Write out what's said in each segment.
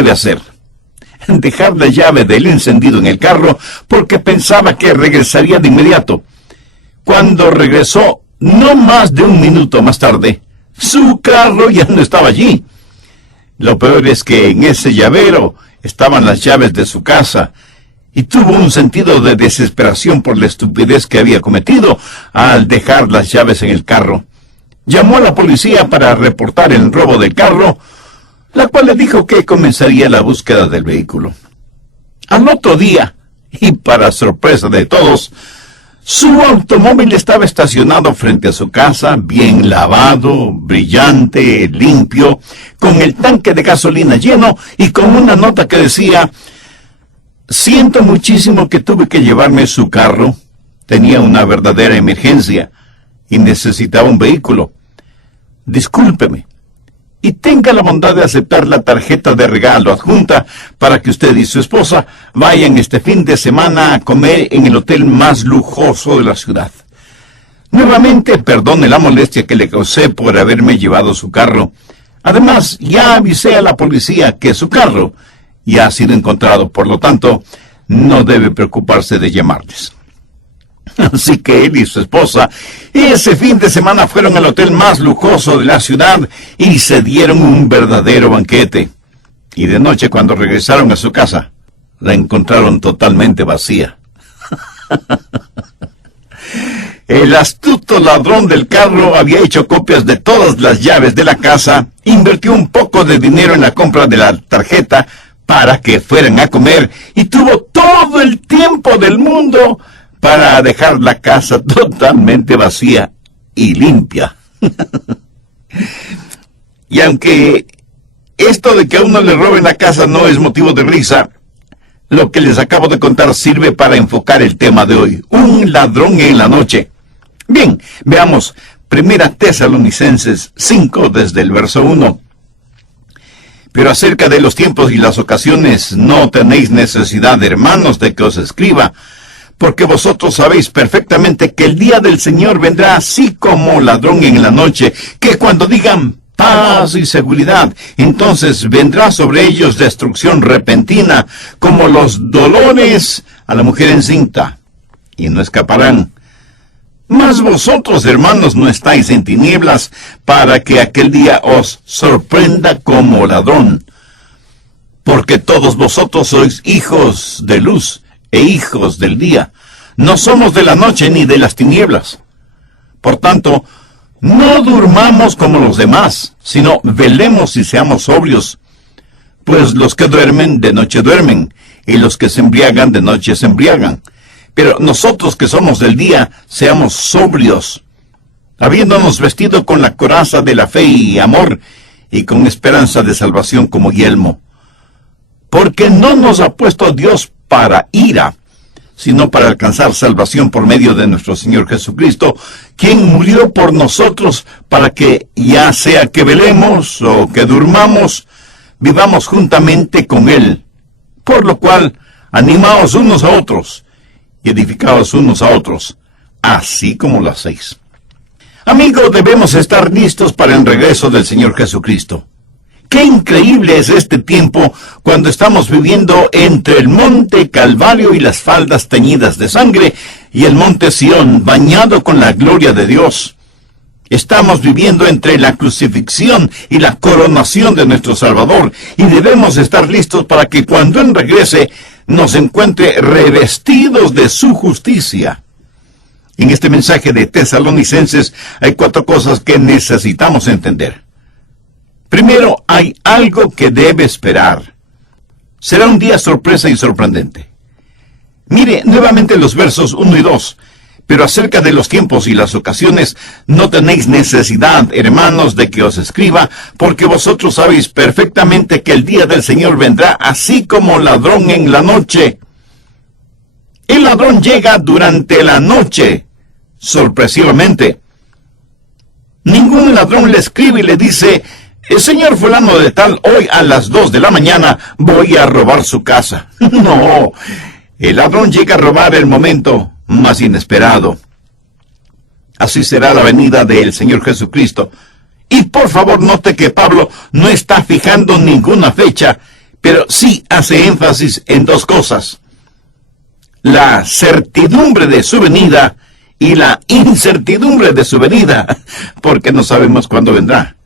debe hacer: dejar la llave del encendido en el carro porque pensaba que regresaría de inmediato. Cuando regresó, no más de un minuto más tarde, su carro ya no estaba allí. Lo peor es que en ese llavero estaban las llaves de su casa, y tuvo un sentido de desesperación por la estupidez que había cometido al dejar las llaves en el carro. Llamó a la policía para reportar el robo del carro, la cual le dijo que comenzaría la búsqueda del vehículo. Al otro día, y para sorpresa de todos, su automóvil estaba estacionado frente a su casa, bien lavado, brillante, limpio, con el tanque de gasolina lleno y con una nota que decía: siento muchísimo que tuve que llevarme su carro. Tenía una verdadera emergencia y necesitaba un vehículo. Discúlpeme y tenga la bondad de aceptar la tarjeta de regalo adjunta para que usted y su esposa vayan este fin de semana a comer en el hotel más lujoso de la ciudad. Nuevamente, perdone la molestia que le causé por haberme llevado su carro. Además, ya avisé a la policía que su carro ya ha sido encontrado, por lo tanto, no debe preocuparse de llamarles. Así que él y su esposa ese fin de semana fueron al hotel más lujoso de la ciudad y se dieron un verdadero banquete. Y de noche, cuando regresaron a su casa, la encontraron totalmente vacía. El astuto ladrón del carro había hecho copias de todas las llaves de la casa, invirtió un poco de dinero en la compra de la tarjeta para que fueran a comer y tuvo todo el tiempo del mundo para dejar la casa totalmente vacía y limpia. Y aunque esto de que a uno le roben la casa no es motivo de risa, lo que les acabo de contar sirve para enfocar el tema de hoy: un ladrón en la noche. Bien, veamos 1 Tesalonicenses 5 desde el verso 1. Pero acerca de los tiempos y las ocasiones no tenéis necesidad, hermanos, de que os escriba, porque vosotros sabéis perfectamente que el día del Señor vendrá así como ladrón en la noche, que cuando digan paz y seguridad, entonces vendrá sobre ellos destrucción repentina, como los dolores a la mujer encinta, y no escaparán. Mas vosotros, hermanos, no estáis en tinieblas, para que aquel día os sorprenda como ladrón. Porque todos vosotros sois hijos de luz e hijos del día. No somos de la noche ni de las tinieblas. Por tanto, no durmamos como los demás, sino velemos y seamos sobrios. Pues los que duermen, de noche duermen, y los que se embriagan, de noche se embriagan. Pero nosotros que somos del día, seamos sobrios, habiéndonos vestido con la coraza de la fe y amor, y con esperanza de salvación como yelmo. Porque no nos ha puesto Dios para ira, sino para alcanzar salvación por medio de nuestro Señor Jesucristo, quien murió por nosotros para que, ya sea que velemos o que durmamos, vivamos juntamente con Él. Por lo cual, animaos unos a otros, y edificaos unos a otros, así como lo hacéis. Amigos, debemos estar listos para el regreso del Señor Jesucristo. ¡Qué increíble es este tiempo cuando estamos viviendo entre el monte Calvario y las faldas teñidas de sangre y el monte Sión bañado con la gloria de Dios! Estamos viviendo entre la crucifixión y la coronación de nuestro Salvador, y debemos estar listos para que cuando Él regrese nos encuentre revestidos de su justicia. En este mensaje de Tesalonicenses hay 4 cosas que necesitamos entender. Primero, hay algo que debe esperar. Será un día sorpresa y sorprendente. Mire nuevamente los versos 1 y 2. Pero acerca de los tiempos y las ocasiones, no tenéis necesidad, hermanos, de que os escriba, porque vosotros sabéis perfectamente que el día del Señor vendrá así como ladrón en la noche. El ladrón llega durante la noche, sorpresivamente. Ningún ladrón le escribe y le dice: el señor fulano de tal, hoy a las 2 de la mañana voy a robar su casa. No, el ladrón llega a robar el momento más inesperado. Así será la venida del Señor Jesucristo. Y por favor note que Pablo no está fijando ninguna fecha, pero sí hace énfasis en dos cosas: la certidumbre de su venida y la incertidumbre de su venida, porque no sabemos cuándo vendrá,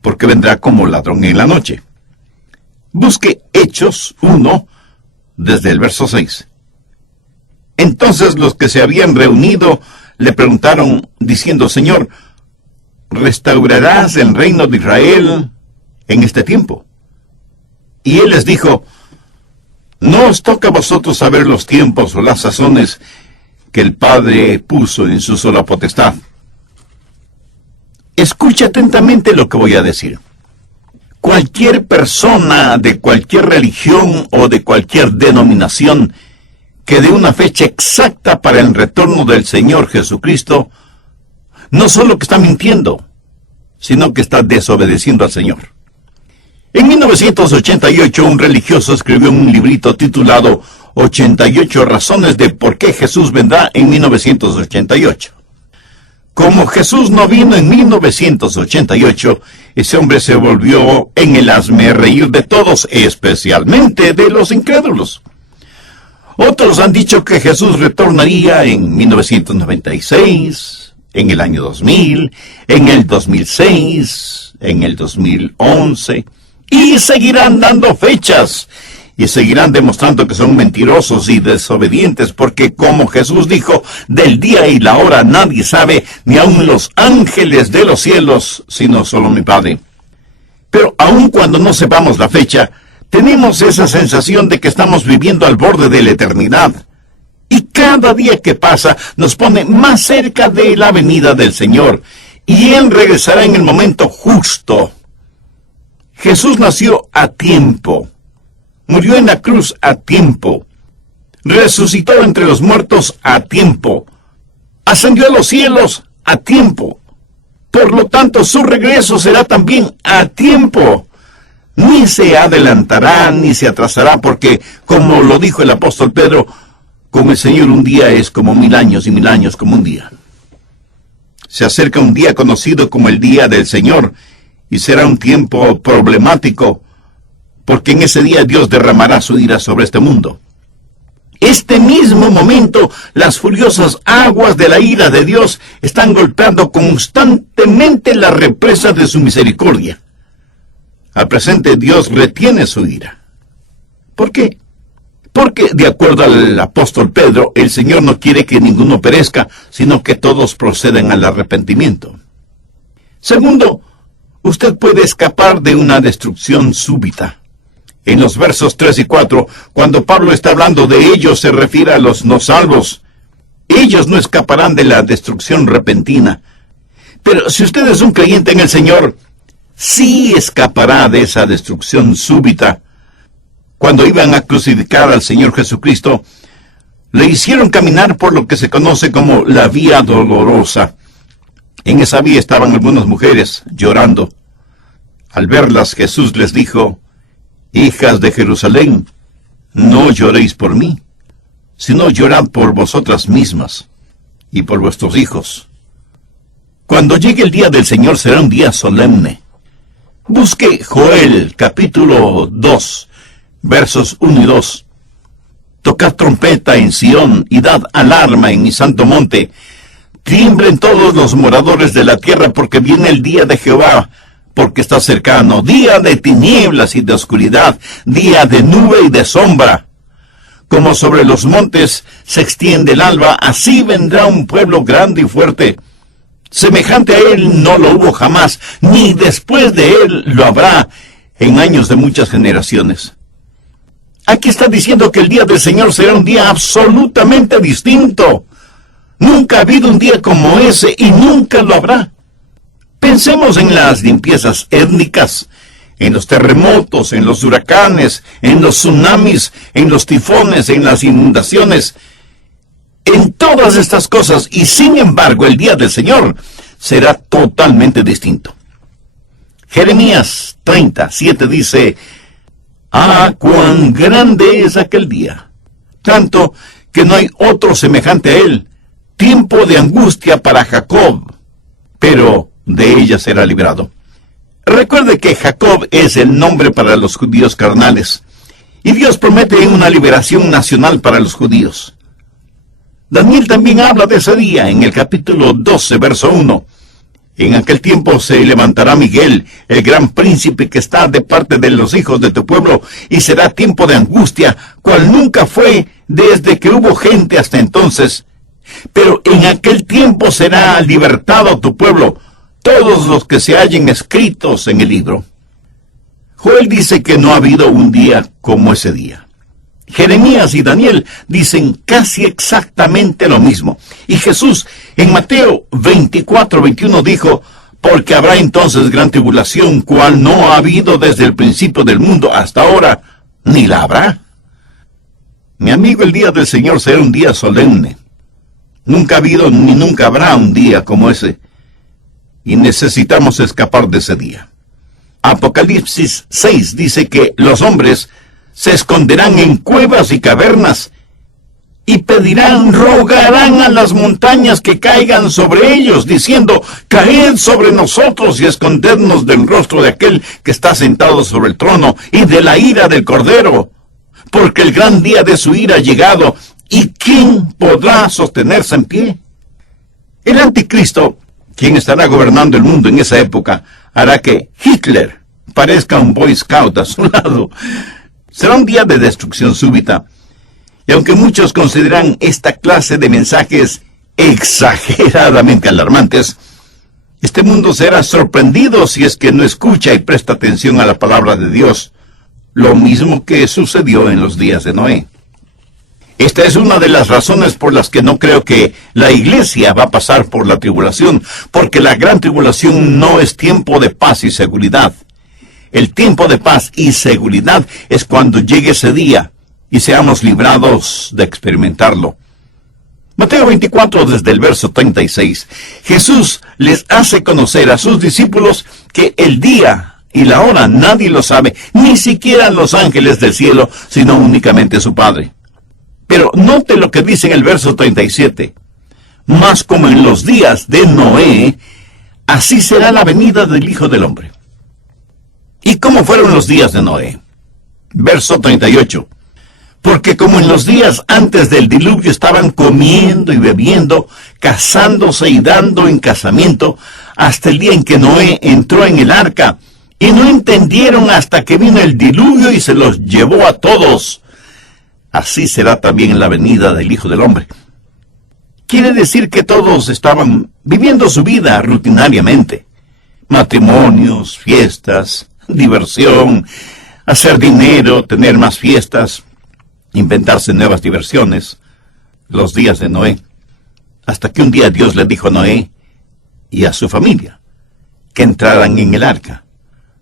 porque vendrá como ladrón en la noche. Busque Hechos 1, desde el verso 6. Entonces los que se habían reunido le preguntaron, diciendo: Señor, ¿restaurarás el reino de Israel en este tiempo? Y él les dijo: no os toca a vosotros saber los tiempos o las sazones que el Padre puso en su sola potestad. Escucha atentamente lo que voy a decir. Cualquier persona de cualquier religión o de cualquier denominación que dé una fecha exacta para el retorno del Señor Jesucristo, no solo que está mintiendo, sino que está desobedeciendo al Señor. En 1988, un religioso escribió un librito titulado 88 razones de por qué Jesús vendrá en 1988. Como Jesús no vino en 1988, ese hombre se volvió en el hazmerreír de todos, especialmente de los incrédulos. Otros han dicho que Jesús retornaría en 1996, en el año 2000, en el 2006, en el 2011, y seguirán dando fechas, y seguirán demostrando que son mentirosos y desobedientes, porque como Jesús dijo, del día y la hora nadie sabe, ni aun los ángeles de los cielos, sino solo mi Padre. Pero aun cuando no sepamos la fecha, tenemos esa sensación de que estamos viviendo al borde de la eternidad. Y cada día que pasa nos pone más cerca de la venida del Señor, y Él regresará en el momento justo. Jesús nació a tiempo. Murió en la cruz a tiempo. Resucitó entre los muertos a tiempo. Ascendió a los cielos a tiempo. Por lo tanto, su regreso será también a tiempo. Ni se adelantará ni se atrasará, porque, como lo dijo el apóstol Pedro, con el Señor un día es como 1000 años y 1000 años como un día. Se acerca un día conocido como el día del Señor, y será un tiempo problemático, porque en ese día Dios derramará su ira sobre este mundo. Este mismo momento, las furiosas aguas de la ira de Dios están golpeando constantemente la represa de su misericordia. Al presente, Dios retiene su ira. ¿Por qué? Porque, de acuerdo al apóstol Pedro, el Señor no quiere que ninguno perezca, sino que todos procedan al arrepentimiento. Segundo, usted puede escapar de una destrucción súbita. En los versos 3 y 4, cuando Pablo está hablando de ellos, se refiere a los no salvos. Ellos no escaparán de la destrucción repentina. Pero si usted es un creyente en el Señor, sí escapará de esa destrucción súbita. Cuando iban a crucificar al Señor Jesucristo, le hicieron caminar por lo que se conoce como la vía dolorosa. En esa vía estaban algunas mujeres llorando. Al verlas, Jesús les dijo: hijas de Jerusalén, no lloréis por mí, sino llorad por vosotras mismas y por vuestros hijos. Cuando llegue el día del Señor será un día solemne. Busque Joel, capítulo 2, versos 1 y 2. Tocad trompeta en Sión y dad alarma en mi santo monte. Tiemblen todos los moradores de la tierra, porque viene el día de Jehová, porque está cercano, día de tinieblas y de oscuridad, día de nube y de sombra. Como sobre los montes se extiende el alba, así vendrá un pueblo grande y fuerte. Semejante a él no lo hubo jamás, ni después de él lo habrá en años de muchas generaciones. Aquí está diciendo que el día del Señor será un día absolutamente distinto. Nunca ha habido un día como ese y nunca lo habrá. Pensemos en las limpiezas étnicas, en los terremotos, en los huracanes, en los tsunamis, en los tifones, en las inundaciones, en todas estas cosas, y sin embargo el día del Señor será totalmente distinto. Jeremías 30:7 dice: ¡ah, cuán grande es aquel día! Tanto que no hay otro semejante a él, tiempo de angustia para Jacob, pero de ella será librado. Recuerde que Jacob es el nombre para los judíos carnales, y Dios promete una liberación nacional para los judíos. Daniel también habla de ese día en el capítulo 12, verso 1. En aquel tiempo se levantará Miguel, el gran príncipe que está de parte de los hijos de tu pueblo, y será tiempo de angustia, cual nunca fue desde que hubo gente hasta entonces. Pero en aquel tiempo será libertado tu pueblo, todos los que se hallen escritos en el libro. Joel dice que no ha habido un día como ese día. Jeremías y Daniel dicen casi exactamente lo mismo. Y Jesús en Mateo 24:21 dijo, porque habrá entonces gran tribulación, cual no ha habido desde el principio del mundo hasta ahora, ni la habrá. Mi amigo, el día del Señor será un día solemne. Nunca ha habido ni nunca habrá un día como ese. Y necesitamos escapar de ese día. Apocalipsis 6 dice que los hombres se esconderán en cuevas y cavernas y pedirán, rogarán a las montañas que caigan sobre ellos, diciendo, caed sobre nosotros y escondednos del rostro de aquel que está sentado sobre el trono y de la ira del Cordero, porque el gran día de su ira ha llegado, ¿y quién podrá sostenerse en pie? El anticristo, quien estará gobernando el mundo en esa época, hará que Hitler parezca un Boy Scout a su lado. Será un día de destrucción súbita. Y aunque muchos consideran esta clase de mensajes exageradamente alarmantes, este mundo será sorprendido si es que no escucha y presta atención a la palabra de Dios, lo mismo que sucedió en los días de Noé. Esta es una de las razones por las que no creo que la iglesia va a pasar por la tribulación, porque la gran tribulación no es tiempo de paz y seguridad. El tiempo de paz y seguridad es cuando llegue ese día y seamos librados de experimentarlo. Mateo 24, desde el verso 36. Jesús les hace conocer a sus discípulos que el día y la hora nadie lo sabe, ni siquiera los ángeles del cielo, sino únicamente su Padre. Pero note lo que dice en el verso 37. Mas como en los días de Noé, así será la venida del Hijo del Hombre. ¿Y cómo fueron los días de Noé? Verso 38. Porque como en los días antes del diluvio estaban comiendo y bebiendo, casándose y dando en casamiento, hasta el día en que Noé entró en el arca, y no entendieron hasta que vino el diluvio y se los llevó a todos. Así será también en la venida del Hijo del Hombre. Quiere decir que todos estaban viviendo su vida rutinariamente. Matrimonios, fiestas, diversión, hacer dinero, tener más fiestas, inventarse nuevas diversiones. Los días de Noé. Hasta que un día Dios le dijo a Noé y a su familia que entraran en el arca.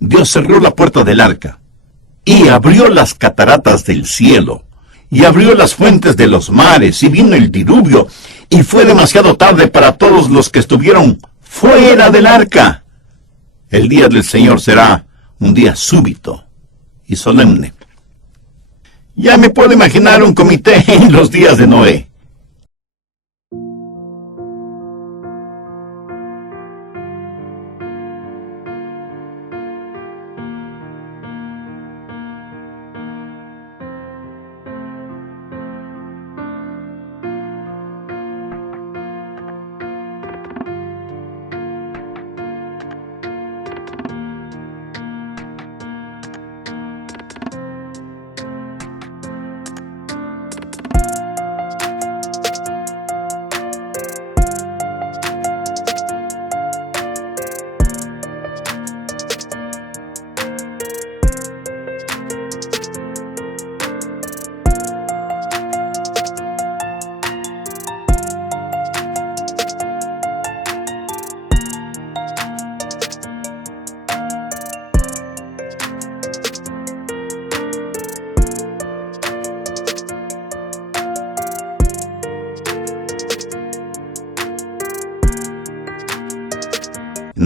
Dios cerró la puerta del arca y abrió las cataratas del cielo y abrió las fuentes de los mares y vino el diluvio y fue demasiado tarde para todos los que estuvieron fuera del arca. El día del Señor será un día súbito y solemne. Ya me puedo imaginar un comité en los días de Noé.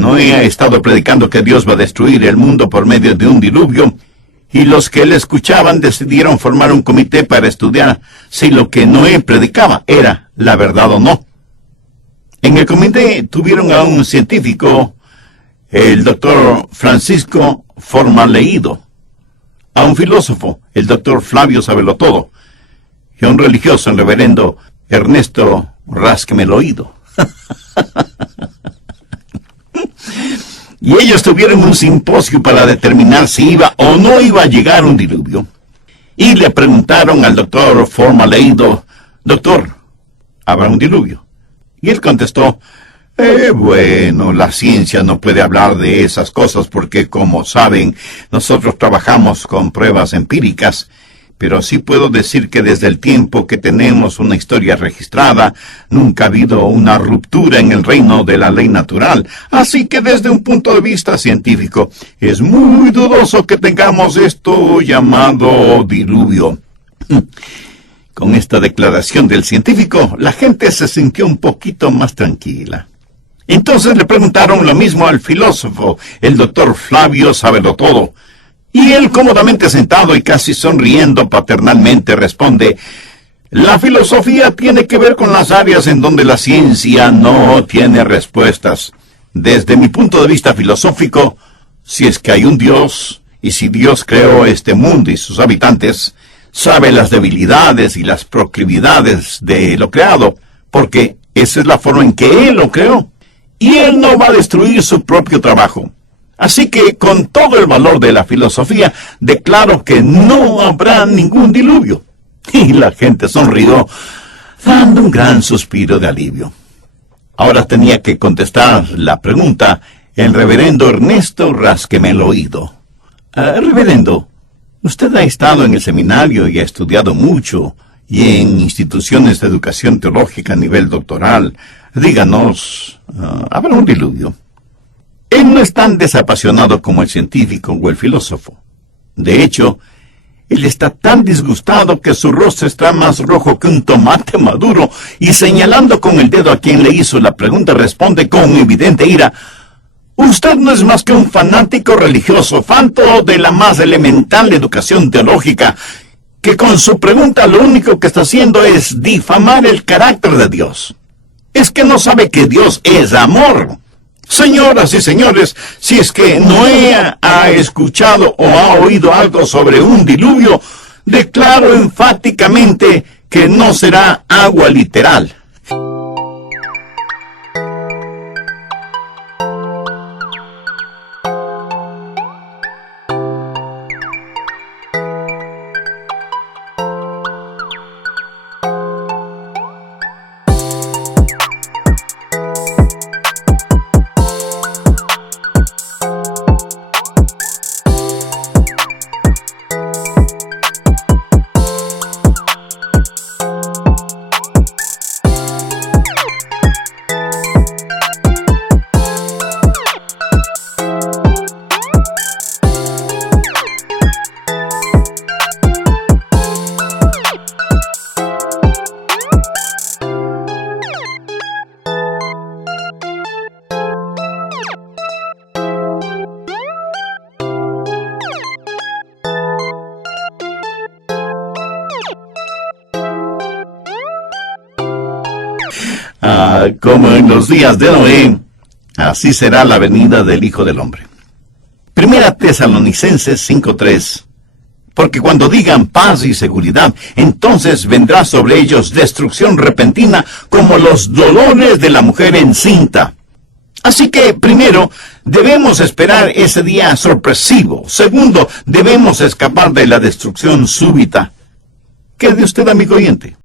Noé ha estado predicando que Dios va a destruir el mundo por medio de un diluvio, y los que le escuchaban decidieron formar un comité para estudiar si lo que Noé predicaba era la verdad o no. En el comité tuvieron a un científico el doctor Francisco Formaleído, a un filósofo, el doctor Flavio Sabelotodo, y a un religioso, el reverendo Ernesto Rasquemeloído. Y ellos tuvieron un simposio para determinar si iba o no iba a llegar un diluvio. Y le preguntaron al doctor Formaleído: doctor, ¿habrá un diluvio? Y él contestó: bueno, la ciencia no puede hablar de esas cosas porque, como saben, nosotros trabajamos con pruebas empíricas, pero sí puedo decir que desde el tiempo que tenemos una historia registrada, nunca ha habido una ruptura en el reino de la ley natural. Así que desde un punto de vista científico, es muy dudoso que tengamos esto llamado diluvio. Con esta declaración del científico, la gente se sintió un poquito más tranquila. Entonces le preguntaron lo mismo al filósofo, el doctor Flavio Sabelotodo, y él, cómodamente sentado y casi sonriendo paternalmente, responde: la filosofía tiene que ver con las áreas en donde la ciencia no tiene respuestas. Desde mi punto de vista filosófico, si es que hay un Dios, y si Dios creó este mundo y sus habitantes, sabe las debilidades y las proclividades de lo creado, porque esa es la forma en que Él lo creó. Y Él no va a destruir su propio trabajo. Así que, con todo el valor de la filosofía, declaro que no habrá ningún diluvio. Y la gente sonrió, dando un gran suspiro de alivio. Ahora tenía que contestar la pregunta el reverendo Ernesto Rasquemeloído. Reverendo, usted ha estado en el seminario y ha estudiado mucho, y en instituciones de educación teológica a nivel doctoral. Díganos, ¿habrá un diluvio? Él no es tan desapasionado como el científico o el filósofo. De hecho, él está tan disgustado que su rostro está más rojo que un tomate maduro, y señalando con el dedo a quien le hizo la pregunta, responde con evidente ira: usted no es más que un fanático religioso, falto de la más elemental educación teológica, que con su pregunta lo único que está haciendo es difamar el carácter de Dios. Es que no sabe que Dios es amor. Señoras y señores, si es que Noé ha escuchado o ha oído algo sobre un diluvio, declaro enfáticamente que no será agua literal. Como en los días de Noé, así será la venida del Hijo del Hombre. Primera Tesalonicenses 5:3. Porque cuando digan paz y seguridad, entonces vendrá sobre ellos destrucción repentina como los dolores de la mujer encinta. Así que, primero, debemos esperar ese día sorpresivo. Segundo, debemos escapar de la destrucción súbita. ¿Qué de usted, amigo oyente?